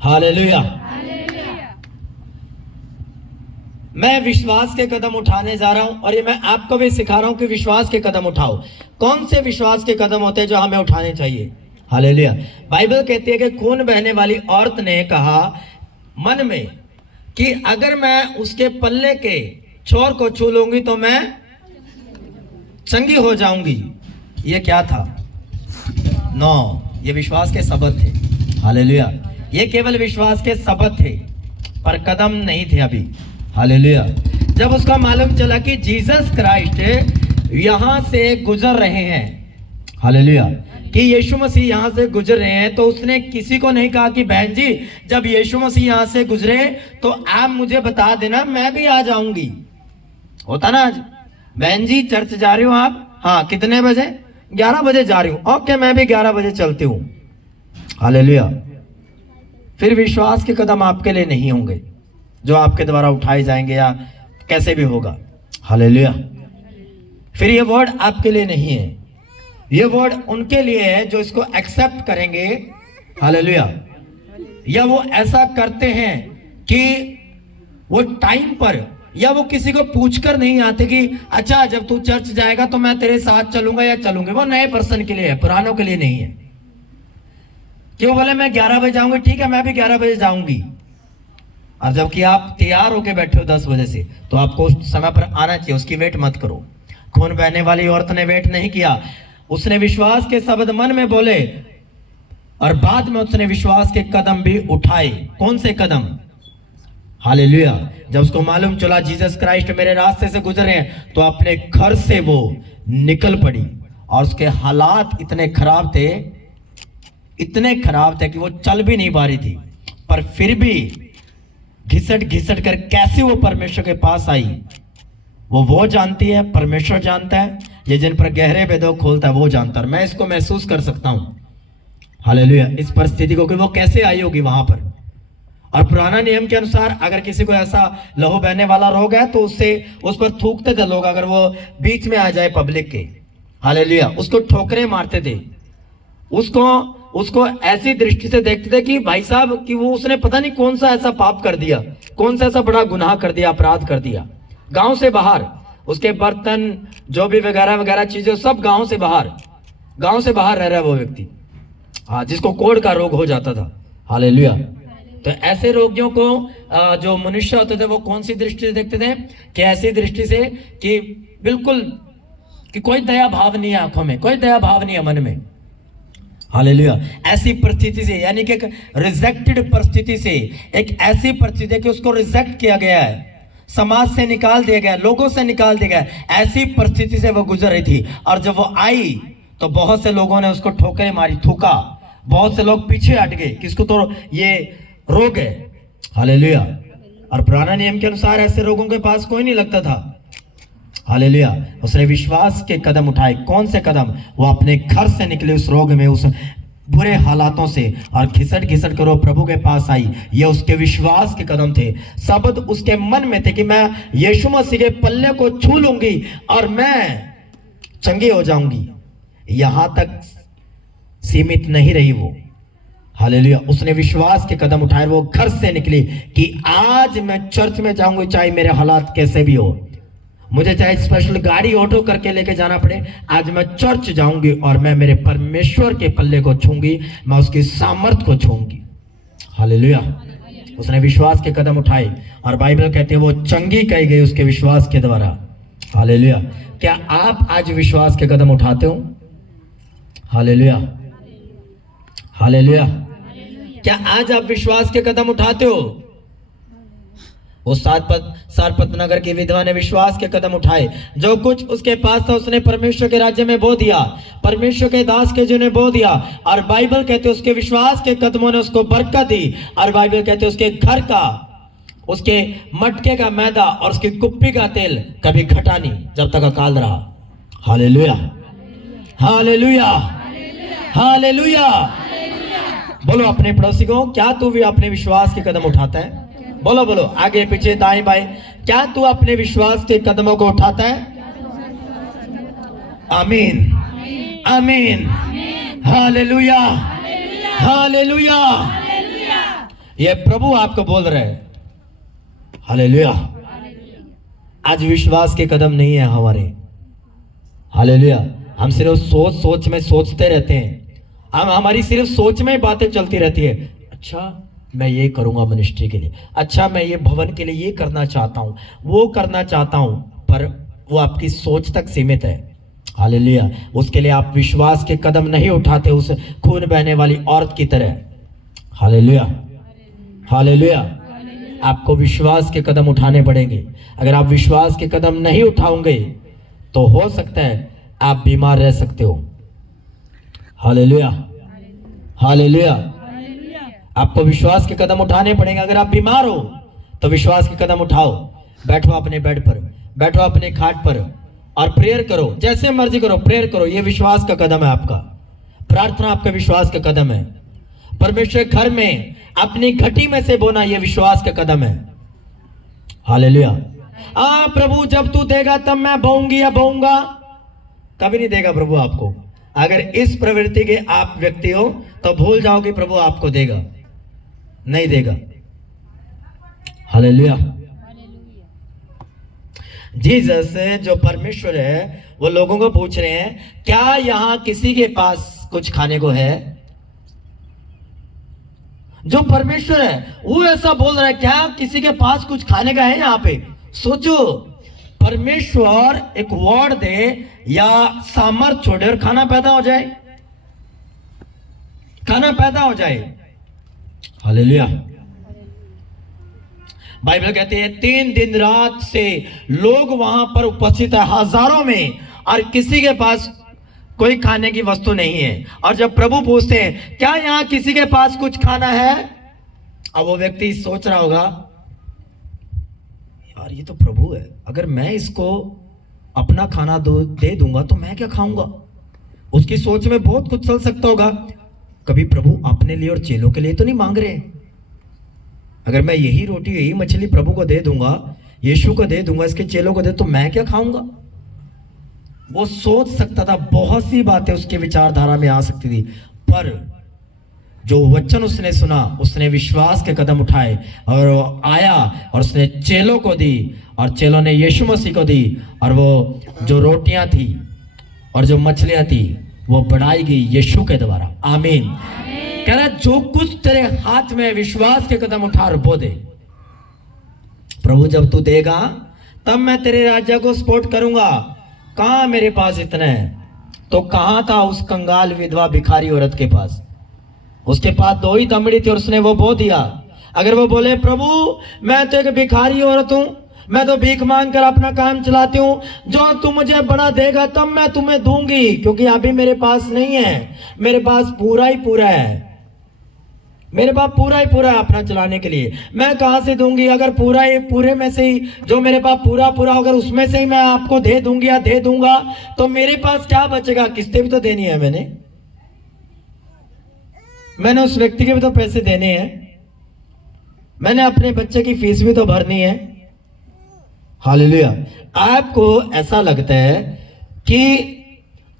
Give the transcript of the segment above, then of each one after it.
Hallelujah. मैं विश्वास के कदम उठाने जा रहा हूं और ये मैं आपको भी सिखा रहा हूं कि विश्वास के कदम उठाओ। कौन से विश्वास के कदम होते हैं जो हमें उठाने चाहिए? हालेलुया। बाइबल कहती है कि खून बहने वाली औरत ने कहा मन में कि अगर मैं उसके पल्ले के छोर को छू लूंगी तो मैं चंगी हो जाऊंगी। ये क्या था? नो, ये विश्वास के शब्द थे। हालेलुया। ये केवल विश्वास के शब्द थे पर कदम नहीं थे अभी। हालेलुया। जब उसका मालूम चला कि जीसस क्राइस्ट यहां से गुजर रहे हैं, हालेलुया, कि यीशु मसीह यहां से गुजर रहे हैं, तो उसने किसी को नहीं कहा कि बहन जी जब यीशु मसीह यहां से गुजरे तो आप मुझे बता देना, मैं भी आ जाऊंगी। होता ना आज, बहन जी चर्च जा रही हूं आप? हाँ, कितने बजे? 11 बजे जा रही हूं। ओके, मैं भी 11 बजे चलती हूं। हालेलुया। फिर विश्वास के कदम आपके लिए नहीं होंगे जो आपके द्वारा उठाए जाएंगे या कैसे भी होगा। हालेलुया। फिर ये वर्ड आपके लिए नहीं है, ये वर्ड उनके लिए है जो इसको एक्सेप्ट करेंगे। हालेलुया। या वो ऐसा करते हैं कि वो टाइम पर, या वो किसी को पूछकर नहीं आते कि अच्छा जब तू चर्च जाएगा तो मैं तेरे साथ चलूंगा या चलूंगे। वो नए पर्सन के लिए है, पुरानों के लिए नहीं है। क्यों बोले मैं 11 बजे जाऊंगी, ठीक है मैं भी 11 बजे जाऊंगी। और जबकि आप तैयार होके बैठे हो 10 बजे से, तो आपको समय पर आना चाहिए, उसकी वेट मत करो। खून बहने वाली औरत ने वेट नहीं किया, उसने विश्वास के शब्द मन में बोले और बाद में उसने विश्वास के कदम भी उठाए। कौन से कदम? हालेलुया। जब उसको मालूम चला जीसस क्राइस्ट मेरे रास्ते से गुजरे हैं, तो अपने घर से वो निकल पड़ी। और उसके हालात इतने खराब थे, इतने खराब थे कि वो चल भी नहीं पा रही थी, पर फिर भी घिसट घिसट कर कैसे वो परमेश्वर के पास आई, वो जानती है, परमेश्वर जानता है। ये जिन पर गहरे भेदों खोलता है वो जानता है। मैं इसको महसूस कर सकता हूं, हालेलुया, इस परिस्थिति को कि वो कैसे आई होगी वहां पर। और पुराना नियम के अनुसार अगर किसी को ऐसा लहू बहने वाला रोग है तो उससे उस पर थूकते थे लोग, अगर वो बीच में आ जाए पब्लिक के। हालेलुया। उसको ठोकरें मारते थे, उसको ऐसी दृष्टि से देखते थे कि भाई साहब कि वो उसने पता नहीं कौन सा ऐसा पाप कर दिया, कौन सा ऐसा बड़ा गुनाह कर दिया, अपराध कर दिया। गांव से बाहर उसके बर्तन जो भी वगैरह वगैरह चीजें सब गांव से बाहर रह रहा है वो व्यक्ति। हाँ, जिसको कोढ़ का रोग हो जाता था। हालेलुया। तो ऐसे रोगियों को जो मनुष्य होते थे वो कौन सी दृष्टि से देखते थे? कि ऐसी दृष्टि से कि बिल्कुल कि कोई दया भाव नहीं है आंखों में, कोई दया भाव नहीं है मन में। हालेलुया। ऐसी परिस्थिति से, यानी कि एक रिजेक्टेड परिस्थिति से, एक ऐसी परिस्थिति है कि उसको रिजेक्ट किया गया है, समाज से निकाल दिया गया, लोगों से निकाल दिया गया, ऐसी परिस्थिति से वो गुजर रही थी। और जब वो आई तो बहुत से लोगों ने उसको ठोकरें मारी, थूका, बहुत से लोग पीछे हट गए, किसको तो ये रोग है। हालेलुया। और पुराना नियम के अनुसार ऐसे रोगों के पास कोई नहीं लगता था। हालेलुया। उसने विश्वास के कदम उठाए। कौन से कदम? वो अपने घर से निकले उस रोग में, उस बुरे हालातों से, और घिसट घिसट कर वो प्रभु के पास आई। ये उसके विश्वास के कदम थे। शब्द उसके मन में थे कि मैं यीशु मसीह के पल्ले को छू लूंगी और मैं चंगी हो जाऊंगी। यहां तक सीमित नहीं रही वो। हालेलुया। उसने विश्वास के कदम उठाए, वो घर से निकली कि आज मैं चर्च में जाऊंगी, चाहे मेरे हालात कैसे भी हो, मुझे चाहे स्पेशल गाड़ी ऑटो करके लेके जाना पड़े, आज मैं चर्च जाऊंगी और मैं मेरे परमेश्वर के पल्ले को छूंगी, मैं उसकी सामर्थ को छूंगी। हालेलुया। उसने विश्वास के कदम उठाए और बाइबल कहती है वो चंगी कही गई उसके विश्वास के द्वारा। हालेलुया। क्या आप आज विश्वास के कदम उठाते हो? हालेलुया। हालेलुया। क्या आज आप विश्वास के कदम उठाते हो? वो सारपत नगर की विधवा ने विश्वास के कदम उठाए। जो कुछ उसके पास था उसने परमेश्वर के राज्य में बो दिया, परमेश्वर के दास के जो ने बो दिया। और बाइबल कहते उसके विश्वास के कदमों ने उसको बरकत दी। और बाइबल कहते उसके घर का, उसके मटके का मैदा और उसकी कुप्पी का तेल कभी घटा नहीं जब तक अकाल रहा। हालेलुया। हालेलुया। हालेलुया। बोलो अपने पड़ोसी को, क्या तू भी अपने विश्वास के कदम उठाता है? बोलो बोलो, आगे पीछे दाएं बाएं, क्या तू अपने विश्वास के कदमों को उठाता है? आमीन, आमीन, हालेलुया, हालेलुया। ये प्रभु आपको बोल रहे हैं। हालेलुया। आज विश्वास के कदम नहीं है हमारे। हालेलुया। हम सिर्फ सोच में सोचते रहते हैं। हम हमारी सिर्फ सोच में बातें चलती रहती है। अच्छा मैं ये करूंगा मिनिस्ट्री के लिए, अच्छा मैं ये भवन के लिए ये करना चाहता हूं, वो करना चाहता हूं, पर वो आपकी सोच तक सीमित है। हालेलुया। उसके लिए आप विश्वास के कदम नहीं उठाते उस खून बहने वाली औरत की तरह। हालेलुया। हालेलुया। आपको विश्वास के कदम उठाने पड़ेंगे। अगर आप विश्वास के कदम नहीं उठाओगे तो हो सकता है आप बीमार रह सकते हो। हालेलुया। हालेलुया। आपको विश्वास के कदम उठाने पड़ेंगे। अगर आप बीमार हो तो विश्वास के कदम उठाओ। बैठो अपने बेड पर, बैठो अपने खाट पर और प्रेयर करो। जैसे मर्जी करो, प्रेयर करो। ये विश्वास का कदम है आपका। प्रार्थना आपका विश्वास का कदम है। परमेश्वर घर में अपनी घटी में से बोना, ये विश्वास का कदम है। हालेलुया। प्रभु जब तू देगा तब मैं बोऊंगी या बोऊंगा, कभी नहीं देगा प्रभु आपको। अगर इस प्रवृत्ति के आप व्यक्ति हो तो भूल जाओ कि प्रभु आपको देगा, नहीं देगा। हालेलुया। जीसस जो परमेश्वर है वो लोगों को पूछ रहे हैं, क्या यहां किसी के पास कुछ खाने को है? जो परमेश्वर है वो ऐसा बोल रहा है, क्या किसी के पास कुछ खाने का है? यहां पे सोचो, परमेश्वर एक वर्ड दे या सामर्थ छोड़े और खाना पैदा हो जाए, खाना पैदा हो जाए। हालेलुया। बाइबल कहती है 3 दिन रात से लोग वहां पर उपस्थित है, हजारों में, और किसी के पास कोई खाने की वस्तु नहीं है। और जब प्रभु पूछते हैं क्या यहां किसी के पास कुछ खाना है, अब वो व्यक्ति सोच रहा होगा, यार ये तो प्रभु है, अगर मैं इसको अपना खाना दे दूंगा तो मैं क्या खाऊंगा। उसकी सोच में बहुत कुछ चल सकता होगा। कभी प्रभु अपने लिए और चेलों के लिए तो नहीं मांग रहे हैं? अगर मैं यही रोटी यही मछली प्रभु को दे दूंगा, यीशु को दे दूंगा, इसके चेलों को दे, तो मैं क्या खाऊंगा। वो सोच सकता था, बहुत सी बातें उसके विचारधारा में आ सकती थी, पर जो वचन उसने सुना, उसने विश्वास के कदम उठाए और आया और उसने चेलों को दी, और चेलों ने यीशु मसीह को दी, और वो जो रोटियां थी और जो मछलियां थी वो बढ़ाई गई यीशु के द्वारा। आमीन। कह रहा जो कुछ तेरे हाथ में विश्वास के कदम उठा और बो दे। प्रभु जब तू देगा तब मैं तेरे राज्य को सपोर्ट करूंगा। कहां मेरे पास इतना है? तो कहां था उस कंगाल विधवा भिखारी औरत के पास? उसके पास 2 ही दमड़ी थी और उसने वो बो दिया। अगर वो बोले प्रभु मैं तो एक भिखारी औरत हूं, मैं तो भीख मांग कर अपना काम चलाती हूँ, जो तू मुझे बड़ा देगा तब मैं तुम्हें दूंगी, क्योंकि अभी मेरे पास नहीं है, मेरे पास पूरा ही पूरा है, मेरे पास पूरा ही पूरा है अपना चलाने के लिए, मैं कहां से दूंगी। अगर पूरा ही पूरे में से ही जो मेरे पास पूरा पूरा, अगर उसमें से ही मैं आपको दे दूंगी या दे दूंगा तो मेरे पास क्या बचेगा? किस्तें भी तो देनी है, मैंने उस व्यक्ति के भी तो पैसे देने हैं, मैंने अपने बच्चे की फीस भी तो भरनी है। हालेलुया। आपको ऐसा लगता है कि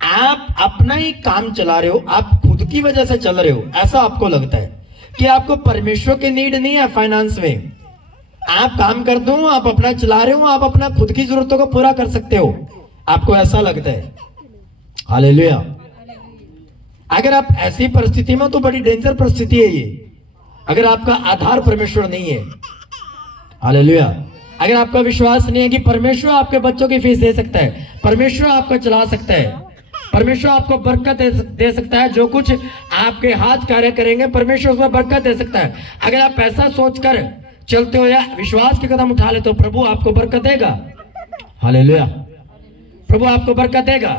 आप अपना ही काम चला रहे हो, आप खुद की वजह से चल रहे हो, ऐसा आपको लगता है कि आपको परमेश्वर की नीड नहीं है फाइनेंस में। आप काम करते हो, आप अपना चला रहे हो, आप अपना खुद की जरूरतों को पूरा कर सकते हो, आपको ऐसा लगता है। हालेलुया। अगर आप ऐसी परिस्थिति में, तो बड़ी डेंजर परिस्थिति है ये, अगर आपका आधार परमेश्वर नहीं है। हालेलुया। अगर आपका विश्वास नहीं है कि परमेश्वर आपके बच्चों की फीस दे सकता है, परमेश्वर आपको चला सकता है, परमेश्वर आपको बरकत दे सकता है, जो कुछ आपके हाथ कार्य करेंगे परमेश्वर उसमें बरकत दे सकता है। अगर आप ऐसा सोचकर चलते हो या विश्वास के कदम उठा ले तो प्रभु आपको बरकत देगा। हालेलुया। प्रभु आपको बरकत देगा।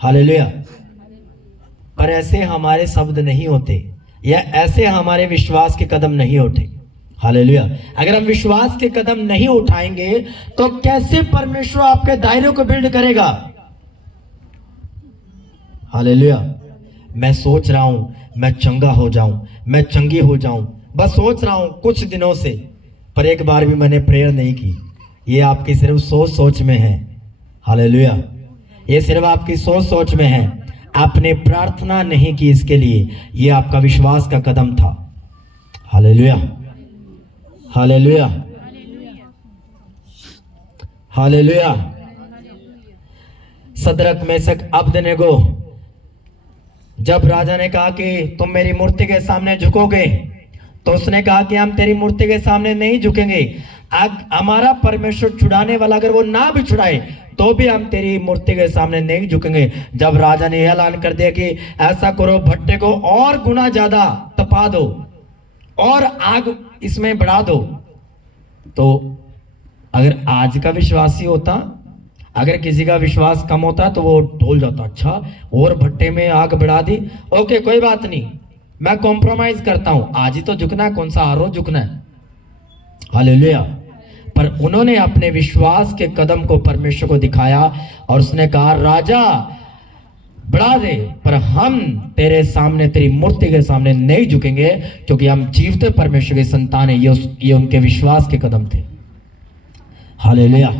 हालेलुया। पर ऐसे हमारे शब्द नहीं होते, या ऐसे हमारे विश्वास के कदम नहीं उठे। हालेलुया। अगर हम विश्वास के कदम नहीं उठाएंगे तो कैसे परमेश्वर आपके दायरे को बिल्ड करेगा? हालेलुया। मैं सोच रहा हूं मैं चंगा हो जाऊं, मैं चंगी हो जाऊं, बस सोच रहा हूं कुछ दिनों से, पर एक बार भी मैंने प्रेयर नहीं की। ये आपकी सिर्फ सोच में है। हालेलुया। ये सिर्फ आपकी सोच में है। आपने प्रार्थना नहीं की इसके लिए, ये आपका विश्वास का कदम था। Hallelujah, hallelujah, hallelujah. Shadrach Meshach Abednego, जब राजा ने कहा कि तुम मेरी मूर्ति के सामने झुकोगे, तो उसने कहा कि हम तेरी मूर्ति के सामने नहीं झुकेंगे। हमारा परमेश्वर छुड़ाने वाला अगर वो ना भी छुड़ाए तो भी हम तेरी मूर्ति के सामने नहीं झुकेंगे। जब राजा ने ऐलान कर दिया कि ऐसा करो, भट्टे को और गुना ज्यादा तपा दो और आग इसमें बढ़ा दो, तो अगर आज का विश्वासी होता, अगर किसी का विश्वास कम होता तो वो ढोल जाता, अच्छा और भट्टे में आग बढ़ा दी, ओके कोई बात नहीं, मैं कॉम्प्रोमाइज करता हूं, आज ही तो झुकना है, कौन सा हर रोज झुकना है। हालेलुया। पर उन्होंने अपने विश्वास के कदम को परमेश्वर को दिखाया और उसने कहा राजा बढ़ा दे, पर हम तेरे सामने, तेरी मूर्ति के सामने नहीं झुकेंगे, क्योंकि हम जीवते परमेश्वर के संतान है। ये उनके विश्वास के कदम थे। Hallelujah,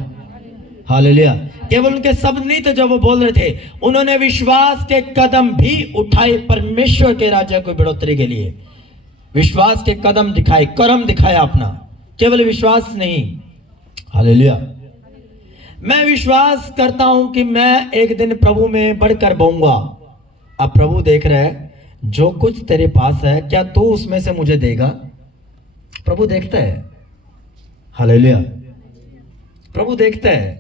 hallelujah. केवल उनके शब्द नहीं थे जो वो बोल रहे थे, उन्होंने विश्वास के कदम भी उठाए परमेश्वर के राज्य को बढ़ोतरी के लिए। विश्वास के कदम दिखाए, कर्म दिखाया अपना, केवल विश्वास नहीं। हालेलुया। मैं विश्वास करता हूं कि मैं एक दिन प्रभु में बढ़कर बहुंगा। अब प्रभु देख रहे हैं, जो कुछ तेरे पास है क्या तू उसमें से मुझे देगा? प्रभु देखता है। हालेलुया। प्रभु देखता है।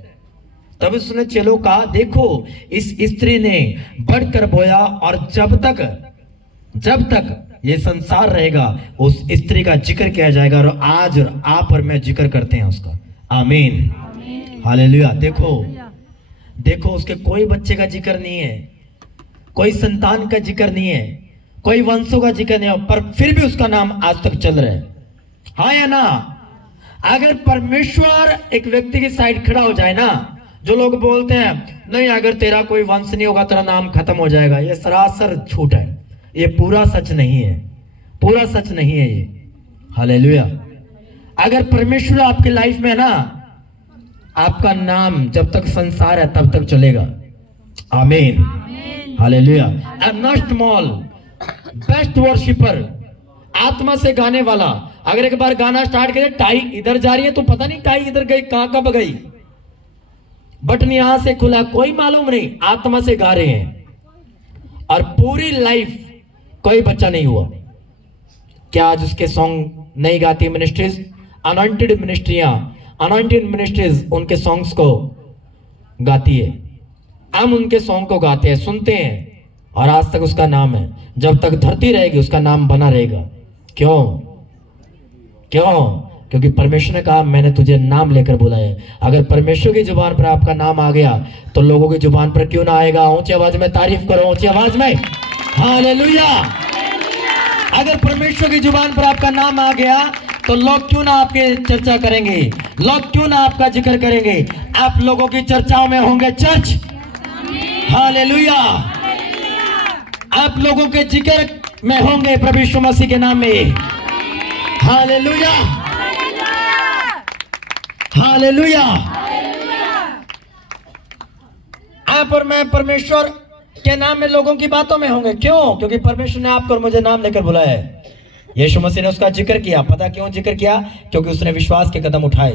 तब उसने चलो कहा, देखो इस स्त्री ने बढ़कर बोया और जब तक ये संसार रहेगा उस स्त्री का जिक्र किया जाएगा, और आज और आप और मैं जिक्र करते हैं उसका। आमीन, हालेलुया। देखो उसके कोई बच्चे का जिक्र नहीं है, कोई संतान का जिक्र नहीं है, कोई वंशों का जिक्र नहीं है, पर फिर भी उसका नाम आज तक चल रहा है। हाँ या ना? अगर परमेश्वर एक व्यक्ति की साइड खड़ा हो जाए ना, जो लोग बोलते हैं नहीं अगर तेरा कोई वंश नहीं होगा तेरा नाम खत्म हो जाएगा, ये सरासर झूठ है, ये पूरा सच नहीं है, पूरा सच नहीं है ये। हालेलुया। अगर परमेश्वर आपकी लाइफ में ना, आपका नाम जब तक संसार है तब तक चलेगा। आमीन, hallelujah. Earnest mall, best worshipper, आत्मा से गाने वाला, अगर एक बार गाना स्टार्ट करे, टाई इधर जा रही है तो पता नहीं टाई इधर गई, कहां कब गई, बटन यहां से खुला, कोई मालूम नहीं, आत्मा से गा रहे हैं और पूरी लाइफ कोई बच्चा नहीं हुआ। क्या आज उसके सॉन्ग नहीं गाती मिनिस्ट्रीज? अनॉइंटेड मिनिस्ट्रीज उनके सॉन्ग्स को गाती है, हम उनके सॉन्ग को गाते हैं, सुनते हैं, और आज तक उसका नाम है, जब तक धरती रहेगी उसका नाम बना रहेगा। क्यों? क्योंकि परमेश्वर ने कहा मैंने तुझे नाम लेकर बुलाया। अगर परमेश्वर की जुबान पर आपका नाम आ गया तो लोगों की जुबान पर क्यों ना आएगा? ऊंची आवाज में तारीफ करो, ऊंची आवाज में हालेलुया। अगर परमेश्वर की जुबान पर आपका नाम आ गया तो लोग क्यों ना आपकी चर्चा करेंगे, लोग क्यों ना आपका जिक्र करेंगे, आप लोगों की चर्चाओं में होंगे चर्च। हालेलुया। आप लोगों के जिक्र में होंगे प्रभु यीशु मसीह के नाम में। Hallelujah, hallelujah. आप और मैं परमेश्वर के नाम में लोगों की बातों में होंगे। क्यों? क्योंकि परमेश्वर ने आपको और मुझे नाम लेकर बुलाया है। यीशु मसीह ने उसका जिक्र किया। पता क्यों जिक्र किया? क्योंकि उसने विश्वास के कदम उठाए,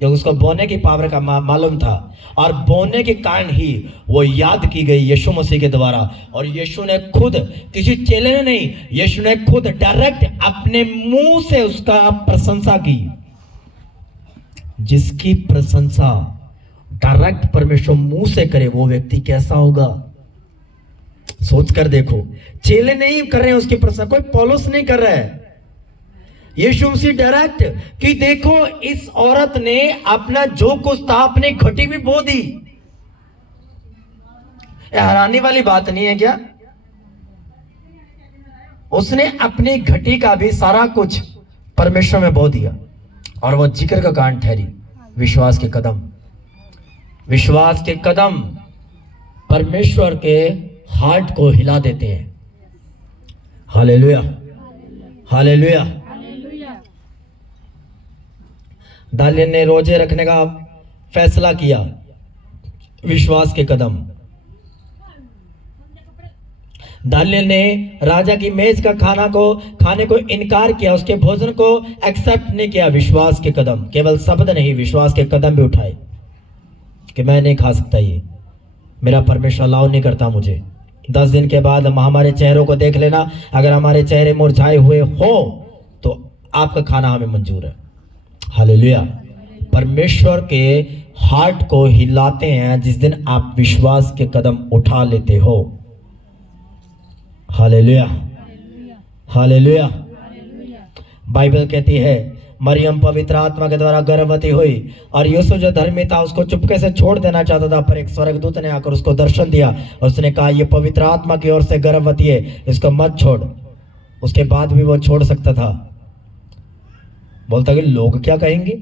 क्योंकि उसको बोने की पावर का मालूम था, और बोने के कारण ही वो याद की गई यीशु मसीह के द्वारा। और यीशु ने खुद, किसी चेले ने नहीं, यीशु ने खुद डायरेक्ट अपने मुंह से उसका प्रशंसा की। जिसकी प्रशंसा डायरेक्ट परमेश्वर मुंह से करे वो व्यक्ति कैसा होगा? सोच कर देखो। चेले नहीं कर रहे हैं उसकी प्रशंसा, कोई पौलुस नहीं कर रहा है, यीशु मसीह डायरेक्ट कि देखो इस औरत ने अपना जो कुछ था अपने घटी भी बो दी। हैरानी वाली बात नहीं है क्या? उसने अपनी घटी का भी सारा कुछ परमेश्वर में बो दिया, और वो जिक्र का कारण ठहरी। विश्वास के कदम, विश्वास के कदम परमेश्वर के हार्ट को हिला देते हैं। Hallelujah, hallelujah. दानियल ने रोजे रखने का फैसला किया। विश्वास के कदम, दानियेल ने राजा की मेज का खाने को इनकार किया, उसके भोजन को एक्सेप्ट नहीं किया। विश्वास के कदम, केवल शब्द नहीं, विश्वास के कदम भी उठाए कि मैं नहीं खा सकता, ये मेरा परमेश्वर अलाउ नहीं करता मुझे। 10 दिन के बाद हम हमारे चेहरों को देख लेना, अगर हमारे चेहरे मुरझाए हुए हो तो आपका खाना हमें मंजूर है। हालेलुया। परमेश्वर के हार्ट को हिलाते हैं जिस दिन आप विश्वास के कदम उठा लेते हो। Hallelujah, hallelujah. बाइबल कहती है मरियम पवित्र आत्मा के द्वारा गर्भवती हुई और यूसुफ जो धर्मी था उसको चुपके से छोड़ देना चाहता था, पर एक स्वर्गदूत ने आकर उसको दर्शन दिया और उसने कहा ये पवित्र आत्मा की ओर से गर्भवती है, इसको मत छोड़। उसके बाद भी वो छोड़ सकता था। बोलता कि लोग क्या कहेंगे,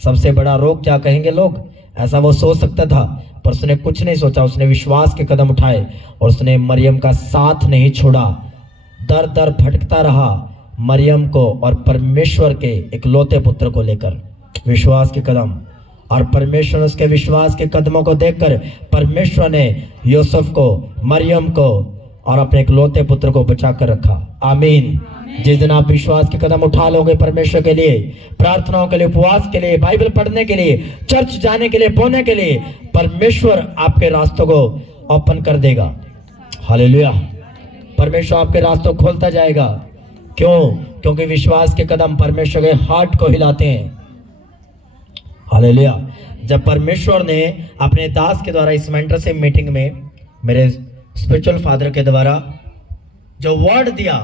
सबसे बड़ा रोग क्या कहेंगे लोग, ऐसा वो सोच सकता था, पर उसने कुछ नहीं सोचा। उसने विश्वास के कदम उठाए और उसने मरियम का साथ नहीं छोड़ा। दर दर भटकता रहा मरियम को और परमेश्वर के इकलौते पुत्र को लेकर। विश्वास के कदम, और परमेश्वर उसके विश्वास के कदमों को देखकर परमेश्वर ने यूसुफ को, मरियम को और अपने इकलौते पुत्र को बचा कर रखा। आमीन। जिस दिन आप विश्वास के कदम उठा लोगे परमेश्वर के लिए, प्रार्थनाओं के लिए, उपवास के लिए, बाइबल पढ़ने के लिए, चर्च जाने के लिए, बोने के लिए, परमेश्वर आपके रास्तों को ओपन कर देगा। हालेलुया। परमेश्वर आपके रास्तों खोलता जाएगा। क्यों? क्योंकि विश्वास के कदम परमेश्वर के हार्ट को हिलाते हैं। हालेलुया। जब परमेश्वर ने अपने दास के द्वारा इस मेंटरशिप मीटिंग में मेरे स्पिरिचुअल फादर के द्वारा जो वर्ड दिया,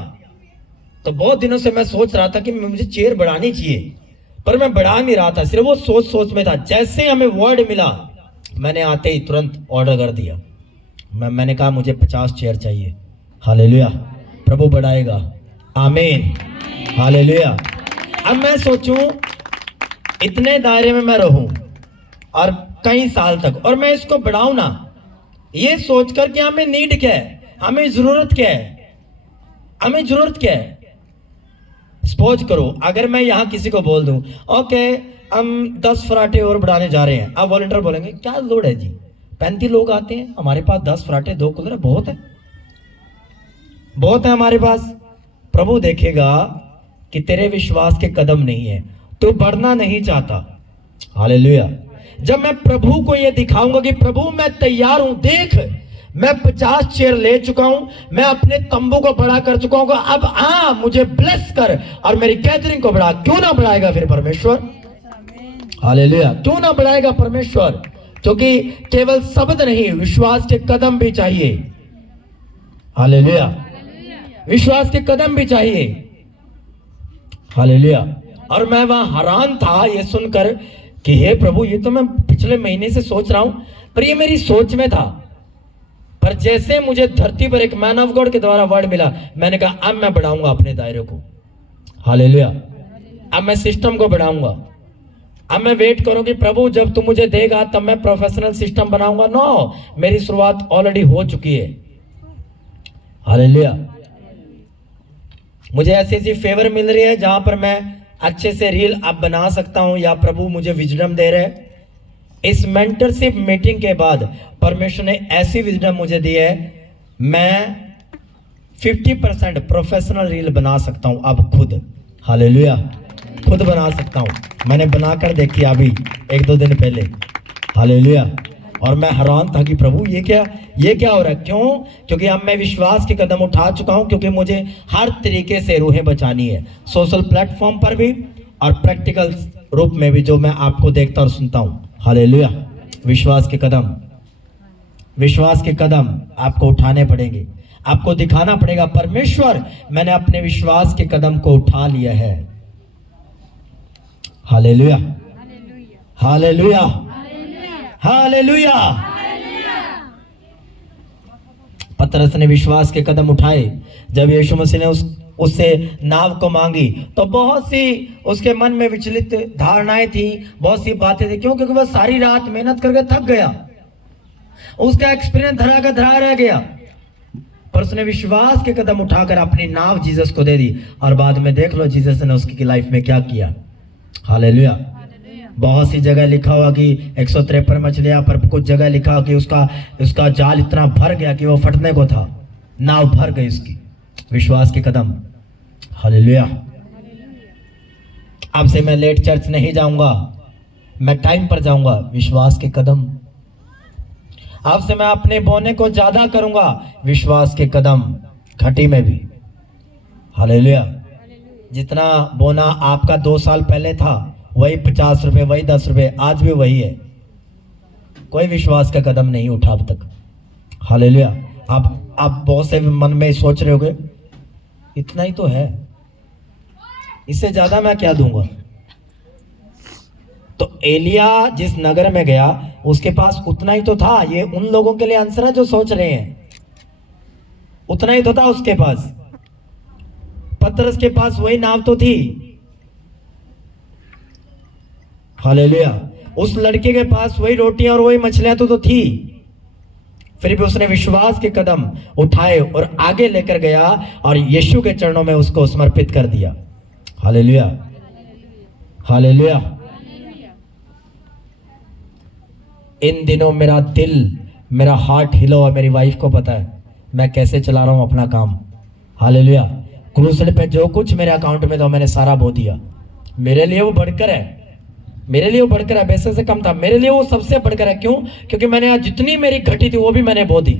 तो बहुत दिनों से मैं सोच रहा था कि मुझे चेयर बढ़ानी चाहिए, पर मैं बढ़ा नहीं रहा था, सिर्फ वो सोच में था। जैसे हमें वर्ड मिला, मैंने आते ही तुरंत ऑर्डर कर दिया। मैंने कहा मुझे 50 चेयर चाहिए। हालेलुया। प्रभु बढ़ाएगा। आमीन। हालेलुया। अब मैं सोचूं इतने दायरे में मैं रहूं और कई साल तक, और मैं इसको बढ़ाऊं ना, ये सोचकर कि हमें नीड क्या है, हमें जरूरत क्या है, हमें जरूरत क्या है। सपोज करो अगर मैं यहां किसी को बोल दूं ओके हम 10 फराटे और बढ़ाने जा रहे हैं, अब वॉलंटियर बोलेंगे क्या लोड है जी, 35 लोग आते हैं, हमारे पास 10 फराटे 2 कूलर बहुत है, बहुत है हमारे पास। प्रभु देखेगा कि तेरे विश्वास के कदम नहीं है, तो बढ़ना नहीं चाहता। हालेलुया। जब मैं प्रभु को यह दिखाऊंगा कि प्रभु मैं तैयार हूं, देख मैं 50 चेयर ले चुका हूं, मैं अपने तंबू को बड़ा कर चुका हूं, अब मुझे ब्लेस कर और मेरी गैदरिंग को बढ़ा। क्यों ना बढ़ाएगा फिर परमेश्वर? हालेलुया। क्यों ना बढ़ाएगा परमेश्वर? क्योंकि केवल शब्द नहीं, विश्वास के कदम भी चाहिए। हालेलुया। विश्वास के कदम भी चाहिए। हालेलुया। और मैं वहां हैरान था ये सुनकर कि हे प्रभु, ये तो मैं पिछले महीने से सोच रहा हूं, पर ये मेरी सोच में था। पर जैसे मुझे धरती पर एक मैन ऑफ गॉड के द्वारा वर्ड मिला, मैंने कहा अब मैं बढ़ाऊंगा अपने दायरे को। हालेलुया। अब मैं सिस्टम को बढ़ाऊंगा। अब मैं वेट करूं कि प्रभु जब तू मुझे देगा तब मैं प्रोफेशनल सिस्टम बनाऊंगा। नो, मेरी शुरुआत ऑलरेडी हो चुकी है। हालेलुया। मुझे ऐसी ऐसी फेवर मिल रही है जहां पर मैं अच्छे से रील अब बना सकता हूं, या प्रभु मुझे विजडम दे रहे हैं। इस मेंटरशिप मीटिंग के बाद परमेश्वर ने ऐसी विजडम मुझे दी है, मैं 50% प्रोफेशनल रील बना सकता हूं अब खुद। हालेलुया। खुद बना सकता हूं। मैंने बनाकर देखी अभी 1-2 दिन पहले। हालेलुया। और मैं हैरान था कि प्रभु ये क्या हो रहा है? क्यों? क्योंकि अब मैं विश्वास के कदम उठा चुका हूं, क्योंकि मुझे हर तरीके से रूहें बचानी है, सोशल प्लेटफॉर्म पर भी और प्रैक्टिकल रूप में भी, जो मैं आपको देखता और सुनता हूं। हालेलुया। विश्वास के कदम, विश्वास के कदम आपको उठाने पड़ेंगे, आपको दिखाना पड़ेगा परमेश्वर मैंने अपने विश्वास के कदम को उठा लिया है। हालेलुया। हालेलुया। हालेलुया। पतरस ने विश्वास के कदम उठाए। जब यीशु मसीह ने उससे नाव को मांगी तो बहुत सी उसके मन में विचलित धारणाएं थी, बहुत सी बातें थी। क्यों? क्योंकि वह सारी रात मेहनत करके थक गया, उसका एक्सपीरियंस धरा का धरा रह गया। पर उसने विश्वास के कदम उठाकर अपनी नाव जीसस को दे दी, और बाद में देख लो जीसस ने उसकी लाइफ में क्या किया। हालेलुया। बहुत सी जगह लिखा हुआ कि 153 मछलियां, पर कुछ जगह लिखा हुआ कि उसका जाल इतना भर गया कि वो फटने को था, नाव भर गई उसकी। विश्वास के कदम। हालेलुया। अब से मैं लेट चर्च नहीं जाऊंगा, मैं टाइम पर जाऊंगा। विश्वास के कदम। अब से मैं अपने बोने को ज्यादा करूंगा। विश्वास के कदम। घटी में भी। हालेलुया। जितना बोना आपका 2 साल पहले था, वही 50 रुपए, वही 10 रुपए, आज भी वही है। कोई विश्वास का कदम नहीं उठा अब तक। हालेलुया। आप बहुत से मन में सोच रहे होगे, इतना ही तो है, इससे ज्यादा मैं क्या दूंगा। तो एलिया जिस नगर में गया, उसके पास उतना ही तो था। ये उन लोगों के लिए आंसर है जो सोच रहे हैं, उतना ही तो था उसके पास। पतरस के पास वही नाव तो थी। हालेलुया। उस लड़के के पास वही रोटियां और वही मछलियां तो थी। फिर भी उसने विश्वास के कदम उठाए और आगे लेकर गया और यीशु के चरणों में उसको समर्पित कर दिया। हालेलुया। हालेलुया। इन दिनों मेरा दिल, मेरा हार्ट हिला हुआ। मेरी वाइफ को पता है मैं कैसे चला रहा हूं अपना काम। हालेलुया। क्रूसेड पे जो कुछ मेरे अकाउंट में था मैंने सारा बो दिया। मेरे लिए वो बढ़कर है, मेरे लिए वो बढ़कर है। पैसे से कम था, मेरे लिए वो सबसे बढ़कर है। क्यों? क्योंकि मैंने आज जितनी मेरी घटी थी वो भी मैंने बो दी।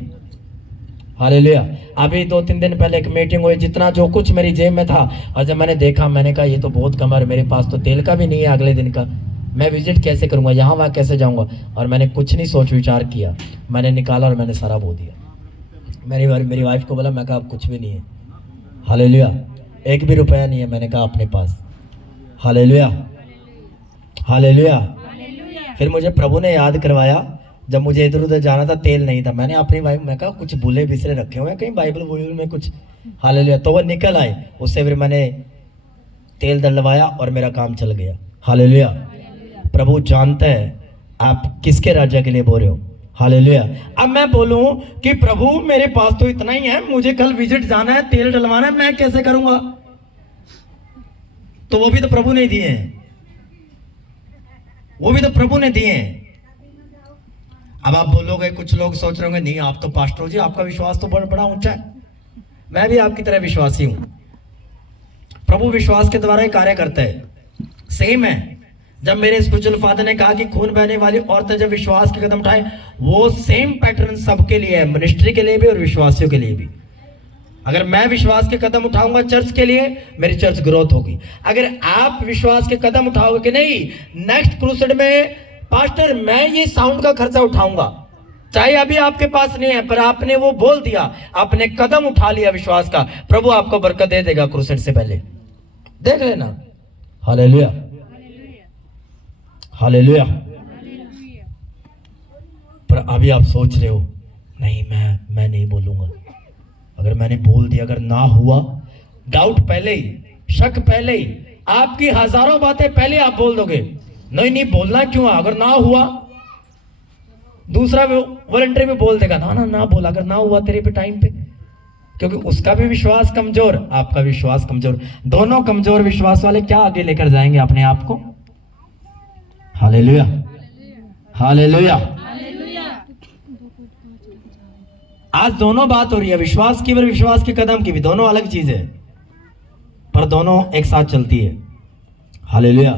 हालेलुया। अभी 2-3 दिन पहले एक मीटिंग हुई, जितना जो कुछ मेरी जेब में था, और जब मैंने देखा, मैंने कहा ये तो बहुत कम है, मेरे पास तो तेल का भी नहीं है अगले दिन का। मैं विजिट कैसे करूंगा, यहाँ वहाँ कैसे जाऊंगा। और मैंने कुछ नहीं सोच विचार किया, मैंने निकाला और मैंने सारा बो दिया। मेरी वाइफ को बोला, मैं कहा अब कुछ भी नहीं है। हालेलुया। 1 भी रुपया नहीं है, मैंने कहा अपने पास। हालेलुया। हालेलुया। फिर मुझे प्रभु ने याद करवाया, जब मुझे इधर उधर जाना था, तेल नहीं था। मैंने अपनी वाइफ, मैं कहा कुछ भूले बिसरे रखे हुए कहीं बाइबल वुइबल में कुछ। हालेलुया। तो वो निकल आए, उससे फिर मैंने तेल डलवाया और मेरा काम चल गया। हालेलुया। प्रभु जानता है आप किसके राज्य के लिए बोल रहे हो। हालेलुया। अब मैं बोलूं कि प्रभु मेरे पास तो इतना ही है, मुझे कल विजिट जाना है, तेल डलवाना है, मैं कैसे करूंगा? तो वो भी तो प्रभु ने दिए हैं, वो भी तो प्रभु ने दिए हैं। अब आप बोलोगे, कुछ लोग सोच रहे होंगे, नहीं आप तो पास्टर हो जी, आपका विश्वास तो बड़ा ऊंचा है। मैं भी आपकी तरह विश्वासी हूं। प्रभु विश्वास के द्वारा ही कार्य करता है। सेम है। जब मेरे स्पिरिचुअल फादर ने कहा कि खून बहने वाली औरतें जब विश्वास के कदम उठाए, वो सेम पैटर्न सबके लिए है, मिनिस्ट्री के लिए भी और विश्वासियों के लिए भी। अगर मैं विश्वास के कदम उठाऊंगा चर्च के लिए, मेरी चर्च ग्रोथ होगी। अगर आप विश्वास के कदम उठाओगे कि नहीं, नेक्स्ट क्रूसेड में पास्टर मैं ये साउंड का खर्चा उठाऊंगा, चाहे अभी आपके पास नहीं है, पर आपने वो बोल दिया, आपने कदम उठा लिया विश्वास का, प्रभु आपको बरकत दे देगा क्रूसेड से पहले, देख लेना। हालेलुया। हालेलुया। पर अभी आप सोच रहे हो, नहीं मैं नहीं बोलूंगा। अगर मैंने बोल दिया, अगर ना हुआ, डाउट पहले ही, शक पहले ही, आपकी हजारों बातें पहले आप बोल दोगे, नहीं बोलना क्यों? अगर ना हुआ, दूसरा वॉलंटियर भी बोल देगा, ना बोला, अगर ना हुआ तेरे पे टाइम पे, क्योंकि उसका भी विश्वास कमजोर, आपका विश्वास कमजोर, दोनों कमजोर विश्वास वाले क्या आगे लेकर जाएंगे अपने आप को? हालेलुया। हालेलुया। आज दोनों बात हो रही है, विश्वास की और विश्वास के कदम की भी, दोनों अलग चीज है, पर दोनों एक साथ चलती है। हालेलुया।